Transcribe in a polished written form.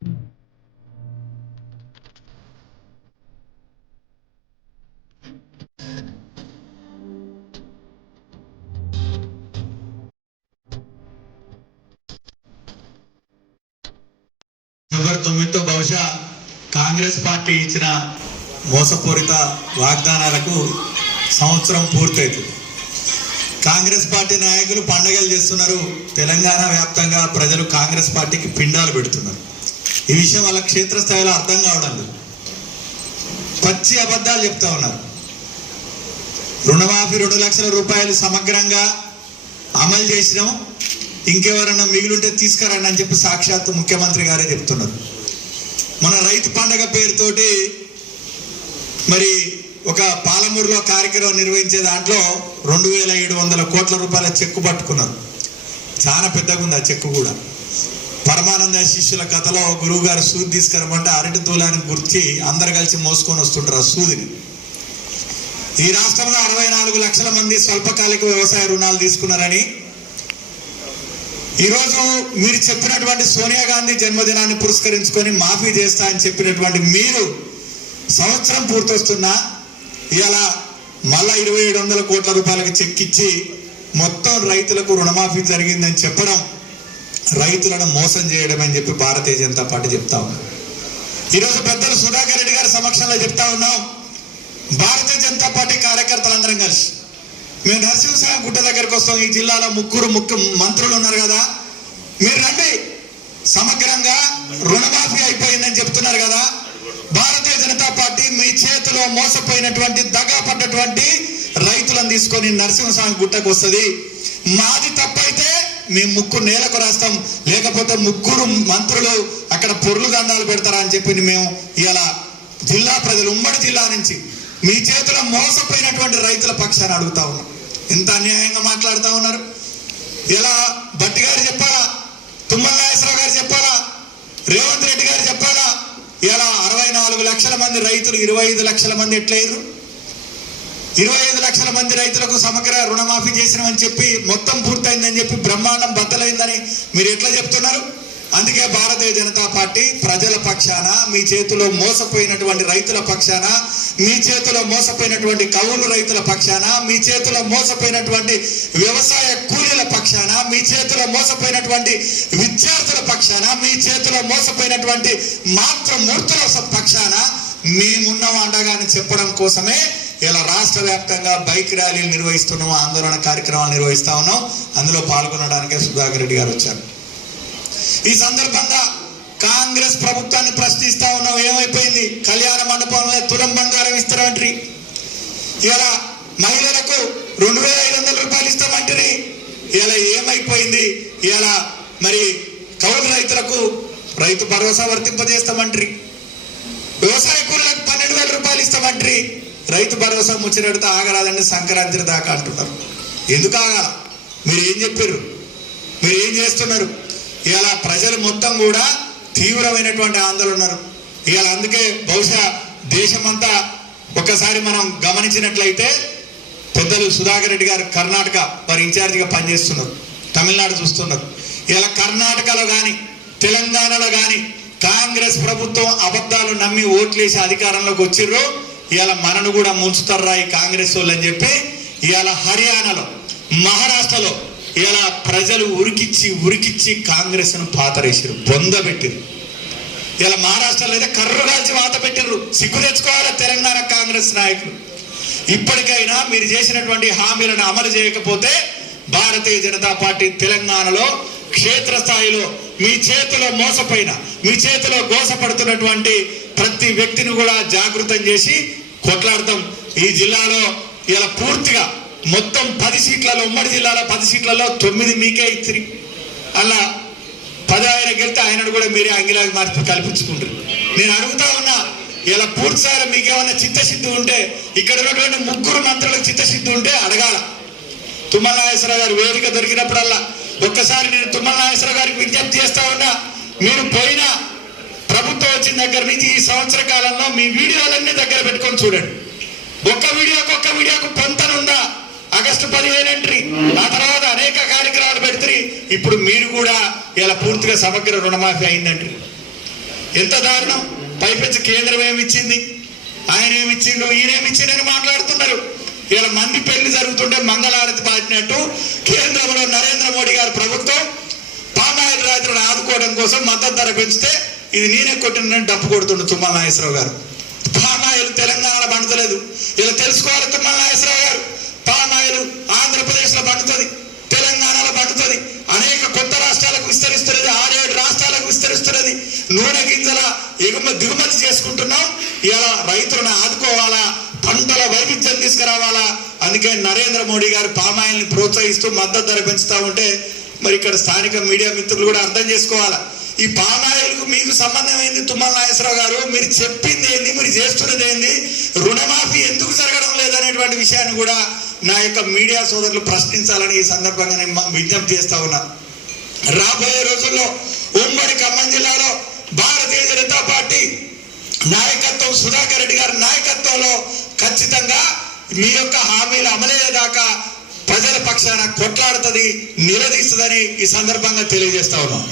November 9తో బహుశా Congress party ఇచ్చిన మోసపూరిత వాగ్దానాలకు సంవత్సరం పూర్తవుతుంది. కాంగ్రెస్ పార్టీ నాయకులు పండగలు చేస్తున్నారు. తెలంగాణ వ్యాప్తంగా ప్రజలు కాంగ్రెస్ పార్టీకి పిండాలు పెడుతున్నారు. ఈ విషయం వాళ్ళ క్షేత్రస్థాయిలో అర్థం కావడం లేదు. పచ్చి అబద్ధాలు చెప్తా ఉన్నారు. రుణమాఫీ 2 లక్షల రూపాయలు సమగ్రంగా అమలు చేసినాం, ఇంకెవరన్నా మిగిలింటే తీసుకురండి అని చెప్పి సాక్షాత్తు ముఖ్యమంత్రి గారే చెప్తున్నారు. మన రైతు పండగ పేరుతోటి మరి ఒక పాలమూరులో కార్యక్రమం నిర్వహించే దాంట్లో 2700 కోట్ల రూపాయల చెక్కు పట్టుకున్నారు. చాలా పెద్దగా ఉంది ఆ చెక్కు కూడా. పరమానంద శిష్యుల కథలో గురువు గారు సూది తీసుకురమంటే అరటి దూలానికి గుర్చి అందరు కలిసి మోసుకొని వస్తుంటారు ఆ సూదిని. ఈ రాష్ట్రంలో 64 లక్షల మంది స్వల్పకాలిక వ్యవసాయ రుణాలు తీసుకున్నారని, ఈరోజు మీరు చెప్పినటువంటి సోనియా గాంధీ జన్మదినాన్ని పురస్కరించుకొని మాఫీ చేస్తా అని చెప్పినటువంటి మీరు సంవత్సరం పూర్తొస్తున్నా ఇలా మళ్ళా 2700 కోట్ల రూపాయలకు చెక్కిచ్చి మొత్తం రైతులకు రుణమాఫీ జరిగిందని చెప్పడం రైతులను మోసం చేయడం అని చెప్పి భారతీయ జనతా పార్టీ చెప్తా ఉన్నాం. ఈరోజు పెద్దలు సుధాకర్ రెడ్డి గారి సమక్షంలో చెప్తా ఉన్నాం. భారతీయ జనతా పార్టీ కార్యకర్తలందరం కలిసి మేము నరసింహస్వామి గుట్ట దగ్గరికి వస్తాం. ఈ జిల్లాలో ముగ్గురు మంత్రులు ఉన్నారు కదా, మీరు రండి. సమగ్రంగా రుణమాఫీ అయిపోయిందని చెప్తున్నారు కదా. భారతీయ జనతా పార్టీ మీ చేతిలో మోసపోయినటువంటి దగా పడ్డటువంటి రైతులను తీసుకొని నరసింహస్వామి గుట్టకు వస్తుంది. మాది తప్పైతే మేము ముగ్గురు నేలకు రాస్తాం, లేకపోతే ముగ్గురు మంత్రులు అక్కడ పొర్లు దండాలు పెడతారా అని చెప్పి మేము ఇలా జిల్లా ప్రజలు ఉమ్మడి జిల్లా నుంచి మీ చేతిలో మోసపోయినటువంటి రైతుల పక్షాన్ని అడుగుతా ఉన్నాం. ఎంత అన్యాయంగా మాట్లాడుతూ ఉన్నారు. ఇలా భట్టి గారు చెప్పాలా, తుమ్మల నాగేశ్వరరావు గారు చెప్పాలా, రేవంత్ రెడ్డి గారు చెప్పాలా? ఇలా 64 లక్షల మంది రైతులు 25 లక్షల మంది ఎట్లయ్యారు? 25 లక్షల మంది రైతులకు సమగ్ర రుణమాఫీ చేసినామని చెప్పి మొత్తం పూర్తయిందని చెప్పి బ్రహ్మాండం బద్దలైందని మీరు ఎట్లా చెప్తున్నారు? అందుకే భారతీయ జనతా పార్టీ ప్రజల పక్షాన, మీ చేతిలో మోసపోయినటువంటి రైతుల పక్షాన, మీ చేతిలో మోసపోయినటువంటి కౌలు రైతుల పక్షాన, మీ చేతిలో మోసపోయినటువంటి వ్యవసాయ కూలీల పక్షాన, మీ చేతిలో మోసపోయినటువంటి విద్యార్థుల పక్షాన, మీ చేతిలో మోసపోయినటువంటి మాతృమూర్తుల పక్షాన మేమున్న అండగాని చెప్పడం కోసమే ఇలా రాష్ట్ర వ్యాప్తంగా బైక్ ర్యాలీలు నిర్వహిస్తున్నాం, ఆందోళన కార్యక్రమాలు నిర్వహిస్తా ఉన్నాం. అందులో పాల్గొనడానికే సుధాకర్ రెడ్డి గారు వచ్చారు. ఈ సందర్భంగా కాంగ్రెస్ ప్రభుత్వాన్ని ప్రశ్నిస్తా ఉన్నాం. ఏమైపోయింది? కళ్యాణ మండపంలో తులం బంగారం ఇస్తారంటారు. ఇలా మహిళలకు 2500 రూపాయలు ఇస్తామంటారు. ఇలా ఏమైపోయింది? ఇలా మరి కౌలు రైతులకు రైతు భరోసా వర్తింపజేస్తామంటారు. వ్యవసాయ కూలీలకు 12,000 రూపాయలు ఇస్తామంటారు. రైతు భరోసా ముచ్చటెడితే ఆగరాదండి, సంక్రాంతి దాకా అంటున్నారు. ఎందుకు ఆగాల? మీరు ఏం చెప్పారు? మీరు ఏం చేస్తున్నారు? ఇలా ప్రజలు మొత్తం కూడా తీవ్రమైనటువంటి ఆందోళన ఉన్నారు. ఇవాళ అందుకే బహుశా దేశమంతా ఒక్కసారి మనం గమనించినట్లయితే పెద్దలు సుధాకర్ రెడ్డి గారు కర్ణాటక వారి ఇన్ఛార్జిగా పనిచేస్తున్నారు, తమిళనాడు చూస్తున్నారు. ఇలా కర్ణాటకలో కానీ తెలంగాణలో కానీ కాంగ్రెస్ ప్రభుత్వం అబద్ధాలు నమ్మి ఓట్లేసి అధికారంలోకి వచ్చిర్రు. ఇవాళ మనను కూడా ముంచుతారా ఈ కాంగ్రెస్ వాళ్ళు అని చెప్పి ఇవాళ హర్యానాలో, మహారాష్ట్రలో ఇలా ప్రజలు ఉరికిచ్చి కాంగ్రెస్ ను పాతరేసారు, బొంద పెట్టిరు. ఇలా మహారాష్ట్రలో అయితే కర్రు కాల్చి వాత పెట్టిర్రు. సిగ్గు తెచ్చుకోవాలి తెలంగాణ కాంగ్రెస్ నాయకులు. ఇప్పటికైనా మీరు చేసినటువంటి హామీలను అమలు చేయకపోతే భారతీయ జనతా పార్టీ తెలంగాణలో క్షేత్రస్థాయిలో మీ చేతిలో మోసపోయిన, మీ చేతిలో గోసపడుతున్నటువంటి ప్రతి వ్యక్తిని కూడా జాగృతం చేసి కొట్లాడతాం. ఈ జిల్లాలో ఇలా పూర్తిగా మొత్తం 10 సీట్లలో, ఉమ్మడి జిల్లాలో 10 సీట్లలో 9 మీకే ఇచ్చి అలా 10 ఆయన గెలితే ఆయనను కూడా మీరే అంగిలాగా మార్చి కల్పించుకుంటారు. నేను అడుగుతా ఉన్నా, ఇలా పూర్తిసారి మీకేమన్నా చిత్తశుద్ధి ఉంటే, ఇక్కడ ఉన్నటువంటి ముగ్గురు మంత్రులకు చిత్తశుద్ధి ఉంటే అడగాల. తుమ్మల నాగేశ్వరరావు గారు వేదిక దొరికినప్పుడల్లా ఒక్కసారి నేను తుమ్మల నాగేశ్వరరావు గారికి విజ్ఞప్తి చేస్తా ఉన్నా, మీరు పోయిన ప్రభుత్వం వచ్చిన దగ్గర నుంచి ఈ సంవత్సర కాలంలో మీ వీడియోలన్నీ దగ్గర పెట్టుకొని చూడండి. ఒక్క వీడియోకు పొంతనుందా? ఆగస్టు 15 ఎంట్రీ, ఆ తర్వాత అనేక కార్యక్రమాలు పెడుతుంది. ఇప్పుడు మీరు కూడా ఇలా పూర్తిగా సమగ్ర రుణమాఫీ అయిందంటారు. ఎంత దారుణం. పైపెచ్చి కేంద్రం ఏమిచ్చింది, ఆయన ఏమిచ్చిండు, ఈయనేమిచ్చిండని మాట్లాడుతున్నారు. ఇలా మంది పెళ్లి జరుగుతుంటే మంగళారతి పాటినట్టు కేంద్రంలో నరేంద్ర మోడీ గారి ప్రభుత్వం పామాయిల్ రైతులను ఆదుకోవడం కోసం మద్దతు ధర పెంచితే ఇది నేనే కొట్టిన డప్పు కొడుతుండు తుమ్మల నాగేశ్వరరావు గారు. పామాయిల్ తెలంగాణలో పండుతలేదు. ఇలా తెలుసుకోవాలి తుమ్మల నాగేశ్వరరావు గారు. పామాయిల్ ఆంధ్రప్రదేశ్ లో పండుతుంది, తెలంగాణలో పండుతుంది, అనేక కొత్త రాష్ట్రాలకు విస్తరిస్తున్నది, 6-7 రాష్ట్రాలకు విస్తరిస్తున్నది. నూనె గింజల దిగుమతి చేసుకుంటున్నాం. ఇలా రైతులను ఆదుకోవాలా, పంటల వైవిధ్యం తీసుకురావాలా. అందుకే నరేంద్ర మోడీ గారు పామాయిల్ని ప్రోత్సహిస్తూ మద్దతు ధర పెంచుతా ఉంటే మరి ఇక్కడ స్థానిక మీడియా మిత్రులు కూడా అర్థం చేసుకోవాలా. ఈ పామాయిల్కు మీకు సంబంధం ఏంది తుమ్మల నాగేశ్వరరావు గారు? మీరు చెప్పింది ఏంది, మీరు చేస్తున్నది ఏంది, రుణమాఫీ ఎందుకు జరగడం లేదనేటువంటి విషయాన్ని కూడా నా యొక్క మీడియా సోదరులు ప్రశ్నించాలని ఈ సందర్భంగా నేను విజ్ఞప్తి చేస్తా ఉన్నా. రాబోయే రోజుల్లో ఉమ్మడి ఖమ్మం జిల్లాలో భారతీయ జనతా పార్టీ నాయకత్వం, సుధాకర్ రెడ్డి గారి నాయకత్వంలో ఖచ్చితంగా మీ యొక్క హామీలు అమలయ్యేదాకా ప్రజల పక్షాన కొట్లాడుతుంది, నిలదీస్తుందని ఈ సందర్భంగా తెలియజేస్తా ఉన్నాం.